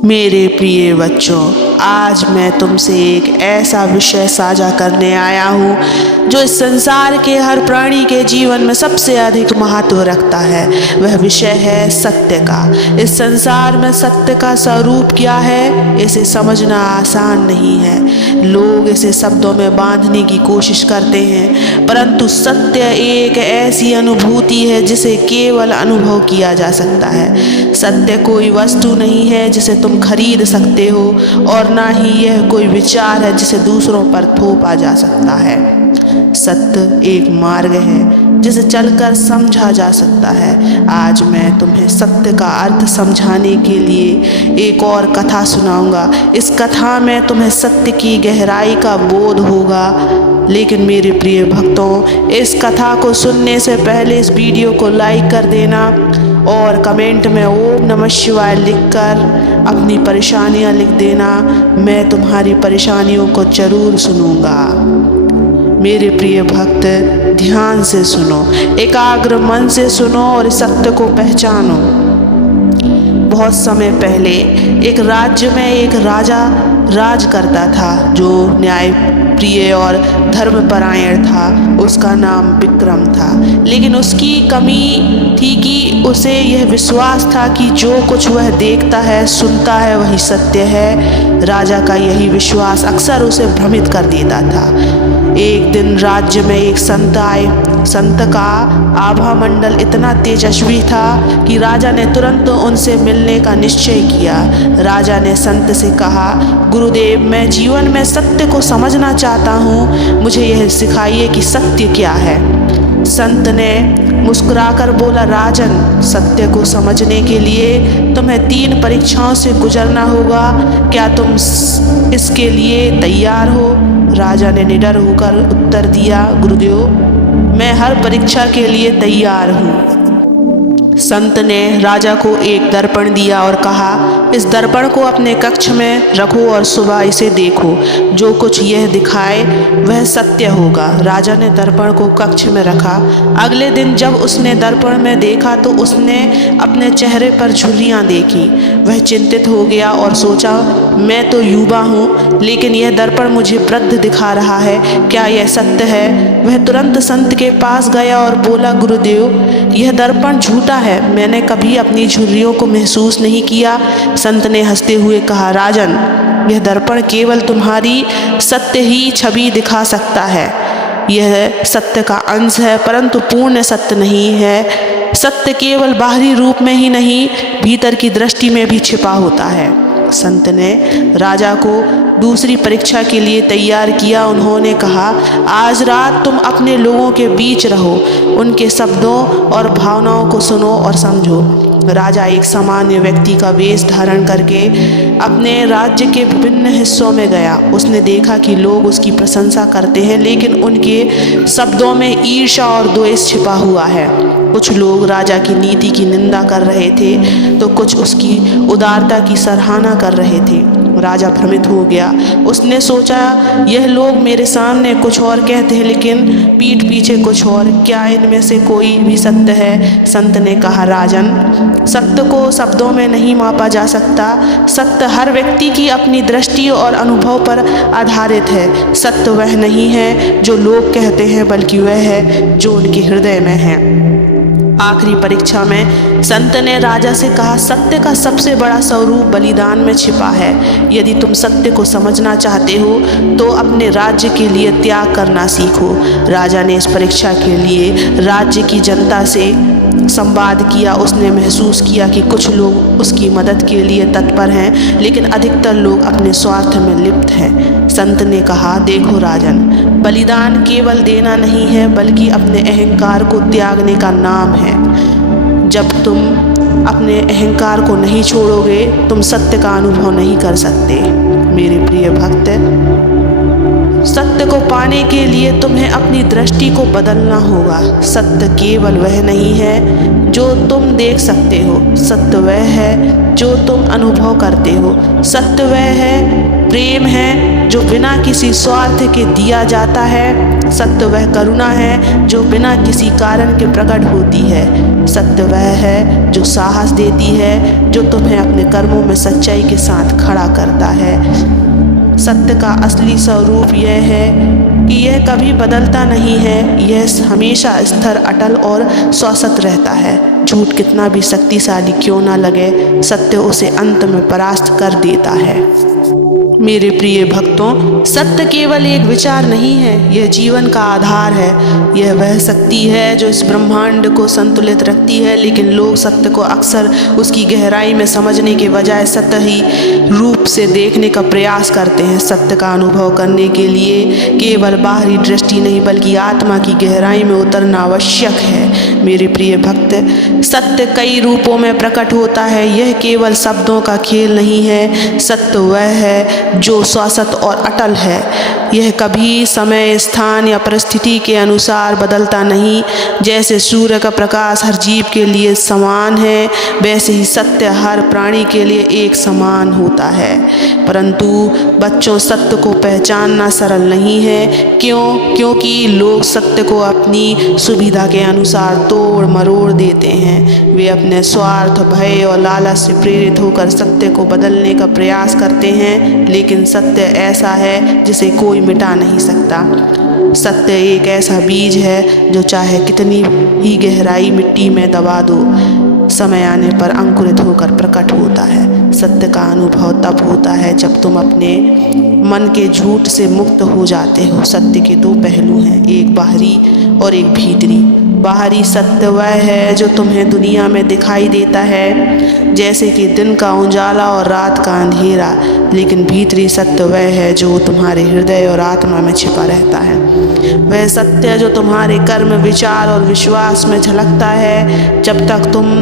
मेरे प्रिय बच्चों, आज मैं तुमसे एक ऐसा विषय साझा करने आया हूँ जो इस संसार के हर प्राणी के जीवन में सबसे अधिक महत्व रखता है। वह विषय है सत्य का। इस संसार में सत्य का स्वरूप क्या है, इसे समझना आसान नहीं है। लोग इसे शब्दों में बांधने की कोशिश करते हैं, परंतु सत्य एक ऐसी अनुभूति है जिसे केवल अनुभव किया जा सकता है। सत्य कोई वस्तु नहीं है जिसे तुम खरीद सकते हो, और ना ही यह कोई विचार है जिसे दूसरों पर थोपा जा सकता है। सत्य एक मार्ग है जिसे चलकर समझा जा सकता है। आज मैं तुम्हें सत्य का अर्थ समझाने के लिए एक और कथा सुनाऊंगा। इस कथा में तुम्हें सत्य की गहराई का बोध होगा। लेकिन मेरे प्रिय भक्तों, इस कथा को सुनने से पहले इस वीडियो को लाइक कर देना और कमेंट में ओम नमः शिवाय लिखकर अपनी परेशानियां लिख देना। मैं तुम्हारी परेशानियों को जरूर सुनूंगा। मेरे प्रिय भक्त, ध्यान से सुनो, एकाग्र मन से सुनो और इस सत्य को पहचानो। बहुत समय पहले एक राज्य में एक राजा राज करता था जो न्याय प्रिय और धर्मपरायण था। उसका नाम विक्रम था, लेकिन उसकी कमी थी कि उसे यह विश्वास था कि जो कुछ वह देखता है सुनता है वही सत्य है। राजा का यही विश्वास अक्सर उसे भ्रमित कर देता था। एक दिन राज्य में एक संत आए। संत का आभा मंडल इतना तेजस्वी था कि राजा ने तुरंत उनसे मिलने का निश्चय किया। राजा ने संत से कहा, गुरुदेव, मैं जीवन में सत्य को समझना चाहता हूँ, मुझे यह सिखाइए कि सत्य क्या है। संत ने मुस्कुराकर बोला, राजन, सत्य को समझने के लिए तुम्हें 3 परीक्षाओं से गुजरना होगा। क्या तुम इसके लिए तैयार हो? राजा ने निडर होकर उत्तर दिया, गुरुदेव, मैं हर परीक्षा के लिए तैयार हूँ। संत ने राजा को एक दर्पण दिया और कहा, इस दर्पण को अपने कक्ष में रखो और सुबह इसे देखो। जो कुछ यह दिखाए वह सत्य होगा। राजा ने दर्पण को कक्ष में रखा। अगले दिन जब उसने दर्पण में देखा तो उसने अपने चेहरे पर झुर्रियाँ देखी। वह चिंतित हो गया और सोचा, मैं तो युवा हूँ, लेकिन यह दर्पण मुझे वृद्ध दिखा रहा है। क्या यह सत्य है? वह तुरंत संत के पास गया और बोला, गुरुदेव, यह दर्पण झूठा है। मैंने कभी अपनी झुर्रियों को महसूस नहीं किया। संत ने हंसते हुए कहा, राजन, यह दर्पण केवल तुम्हारी सत्य ही छवि दिखा सकता है। यह सत्य का अंश है, परंतु पूर्ण सत्य नहीं है। सत्य केवल बाहरी रूप में ही नहीं, भीतर की दृष्टि में भी छिपा होता है। संत ने राजा को दूसरी परीक्षा के लिए तैयार किया। उन्होंने कहा, आज रात तुम अपने लोगों के बीच रहो, उनके शब्दों और भावनाओं को सुनो और समझो। राजा एक सामान्य व्यक्ति का वेश धारण करके अपने राज्य के विभिन्न हिस्सों में गया। उसने देखा कि लोग उसकी प्रशंसा करते हैं, लेकिन उनके शब्दों में ईर्ष्या और द्वेष छिपा हुआ है। कुछ लोग राजा की नीति की निंदा कर रहे थे तो कुछ उसकी उदारता की सराहना कर रहे थे। राजा भ्रमित हो गया। उसने सोचा, यह लोग मेरे सामने कुछ और कहते हैं, लेकिन पीठ पीछे कुछ और। क्या इनमें से कोई भी सत्य है? संत ने कहा, राजन, सत्य को शब्दों में नहीं मापा जा सकता। सत्य हर व्यक्ति की अपनी दृष्टि और अनुभव पर आधारित है। सत्य वह नहीं है जो लोग कहते हैं, बल्कि वह है जो उनके हृदय में है। आखिरी परीक्षा में संत ने राजा से कहा, सत्य का सबसे बड़ा स्वरूप बलिदान में छिपा है। यदि तुम सत्य को समझना चाहते हो तो अपने राज्य के लिए त्याग करना सीखो। राजा ने इस परीक्षा के लिए राज्य की जनता से संवाद किया। उसने महसूस किया कि कुछ लोग उसकी मदद के लिए तत्पर हैं, लेकिन अधिकतर लोग अपने स्वार्थ में लिप्त हैं। संत ने कहा, देखो राजन, बलिदान केवल देना नहीं है, बल्कि अपने अहंकार को त्यागने का नाम है। जब तुम अपने अहंकार को नहीं छोड़ोगे, तुम सत्य का अनुभव नहीं कर सकते। मेरे प्रिय भक्त, सत्य को पाने के लिए तुम्हें अपनी दृष्टि को बदलना होगा। सत्य केवल वह नहीं है जो तुम देख सकते हो, सत्य वह है जो तुम अनुभव करते हो। सत्य वह है प्रेम है जो बिना किसी स्वार्थ के दिया जाता है। सत्य वह करुणा है जो बिना किसी कारण के प्रकट होती है। सत्य वह है जो साहस देती है, जो तुम्हें अपने कर्मों में सच्चाई के साथ खड़ा करता है। सत्य का असली स्वरूप यह है कि यह कभी बदलता नहीं है, यह हमेशा स्थिर, अटल और शाश्वत रहता है। झूठ कितना भी शक्तिशाली क्यों ना लगे, सत्य उसे अंत में परास्त कर देता है। मेरे प्रिय भक्तों, सत्य केवल एक विचार नहीं है, यह जीवन का आधार है। यह वह शक्ति है जो इस ब्रह्मांड को संतुलित रखती है, लेकिन लोग सत्य को अक्सर उसकी गहराई में समझने के बजाय सतही रूप से देखने का प्रयास करते हैं। सत्य का अनुभव करने के लिए केवल बाहरी दृष्टि नहीं बल्कि आत्मा की गहराई में उतरना आवश्यक है। मेरे प्रिय भक्त, सत्य कई रूपों में प्रकट होता है, यह केवल शब्दों का खेल नहीं है। सत्य वह है जो शाश्वत और अटल है। यह कभी समय, स्थान या परिस्थिति के अनुसार बदलता नहीं। जैसे सूर्य का प्रकाश हर जीव के लिए समान है, वैसे ही सत्य हर प्राणी के लिए एक समान होता है। परंतु बच्चों, सत्य को पहचानना सरल नहीं है। क्योंकि लोग सत्य को अपनी सुविधा के अनुसार तोड़ मरोड़ देते हैं। वे अपने स्वार्थ, भय और लालच से प्रेरित होकर सत्य को बदलने का प्रयास करते हैं, लेकिन सत्य ऐसा है जिसे कोई मिटा नहीं सकता। सत्य एक ऐसा बीज है जो चाहे कितनी ही गहराई मिट्टी में दबा दो, समय आने पर अंकुरित होकर प्रकट होता है। सत्य का अनुभव तब होता है जब तुम अपने मन के झूठ से मुक्त हो जाते हो। सत्य के दो पहलू हैं, एक बाहरी और एक भीतरी। बाहरी सत्य वह है जो तुम्हें दुनिया में दिखाई देता है, जैसे कि दिन का उजाला और रात का अंधेरा, लेकिन भीतरी सत्य वह है जो तुम्हारे हृदय और आत्मा में छिपा रहता है। वह सत्य जो तुम्हारे कर्म, विचार और विश्वास में झलकता है। जब तक तुम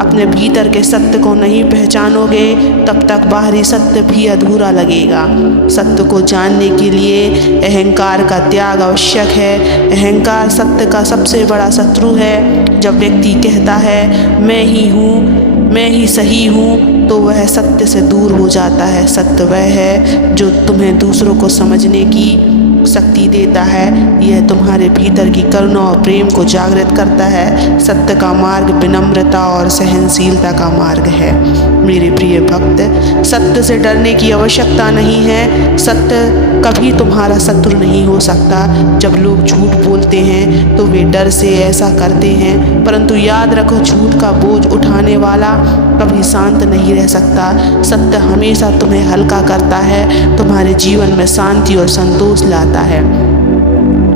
अपने भीतर के सत्य को नहीं पहचानोगे, तब तक बाहरी सत्य भी अधूरा लगेगा। सत्य को जानने के लिए अहंकार का त्याग आवश्यक है। अहंकार सत्य का सबसे बड़ा शत्रु है। जब व्यक्ति कहता है मैं ही हूँ, मैं ही सही हूँ, तो वह सत्य से दूर हो जाता है। सत्य वह है जो तुम्हें दूसरों को समझने की शक्ति देता है। यह तुम्हारे भीतर की करुणा और प्रेम को जागृत करता है। सत्य का मार्ग विनम्रता और सहनशीलता का मार्ग है। मेरे प्रिय भक्त, सत्य से डरने की आवश्यकता नहीं है। सत्य कभी तुम्हारा शत्रु नहीं हो सकता। जब लोग झूठ बोलते हैं तो वे डर से ऐसा करते हैं, परंतु याद रखो, झूठ का बोझ उठाने वाला कभी शांत नहीं रह सकता। सत्य हमेशा तुम्हें हल्का करता है, तुम्हारे जीवन में शांति और संतोष लाता है।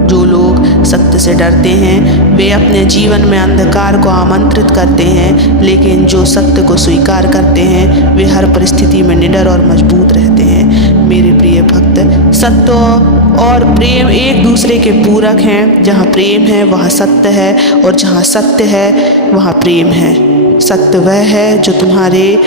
जो लोग सत्य से डरते हैं वे अपने जीवन में अंधकार को आमंत्रित करते हैं, लेकिन जो सत्य को स्वीकार करते हैं वे हर परिस्थिति में निडर और मजबूत रहते हैं। मेरे प्रिय भक्त, सत्य और प्रेम एक दूसरे के पूरक हैं। जहाँ प्रेम है वहाँ सत्य है, और जहाँ सत्य है वहाँ प्रेम है। सत्य वह है जो तुम्हारे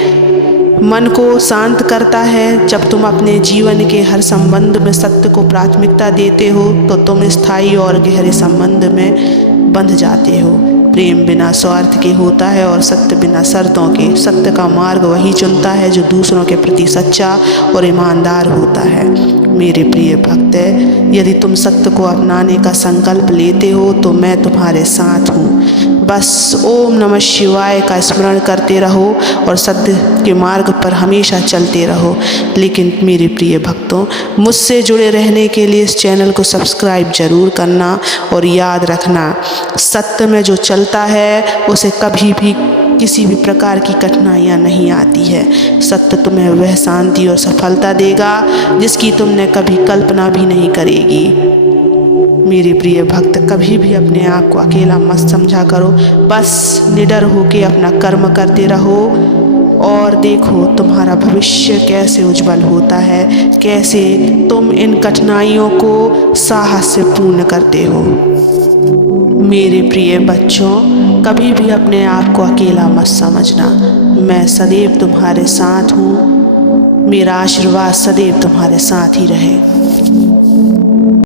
मन को शांत करता है। जब तुम अपने जीवन के हर संबंध में सत्य को प्राथमिकता देते हो तो तुम स्थायी और गहरे संबंध में बंध जाते हो। प्रेम बिना स्वार्थ के होता है और सत्य बिना शर्तों के। सत्य का मार्ग वही चुनता है जो दूसरों के प्रति सच्चा और ईमानदार होता है। मेरे प्रिय भक्त, यदि तुम सत्य को अपनाने का संकल्प लेते हो तो मैं तुम्हारे साथ हूँ। बस ओम नमः शिवाय का स्मरण करते रहो और सत्य के मार्ग पर हमेशा चलते रहो। लेकिन मेरे प्रिय भक्तों, मुझसे जुड़े रहने के लिए इस चैनल को सब्सक्राइब जरूर करना, और याद रखना, सत्य में जो चलता है उसे कभी भी किसी भी प्रकार की कठिनाइयाँ नहीं आती है। सत्य तुम्हें वह शांति और सफलता देगा जिसकी तुमने कभी कल्पना भी नहीं करेगी। मेरे प्रिय भक्त, कभी भी अपने आप को अकेला मत समझा करो। बस निडर होकर अपना कर्म करते रहो और देखो तुम्हारा भविष्य कैसे उज्जवल होता है, कैसे तुम इन कठिनाइयों को साहस से पूर्ण करते हो। मेरे प्रिय बच्चों, कभी भी अपने आप को अकेला मत समझना। मैं सदैव तुम्हारे साथ हूँ। मेरा आशीर्वाद सदैव तुम्हारे साथ ही रहे।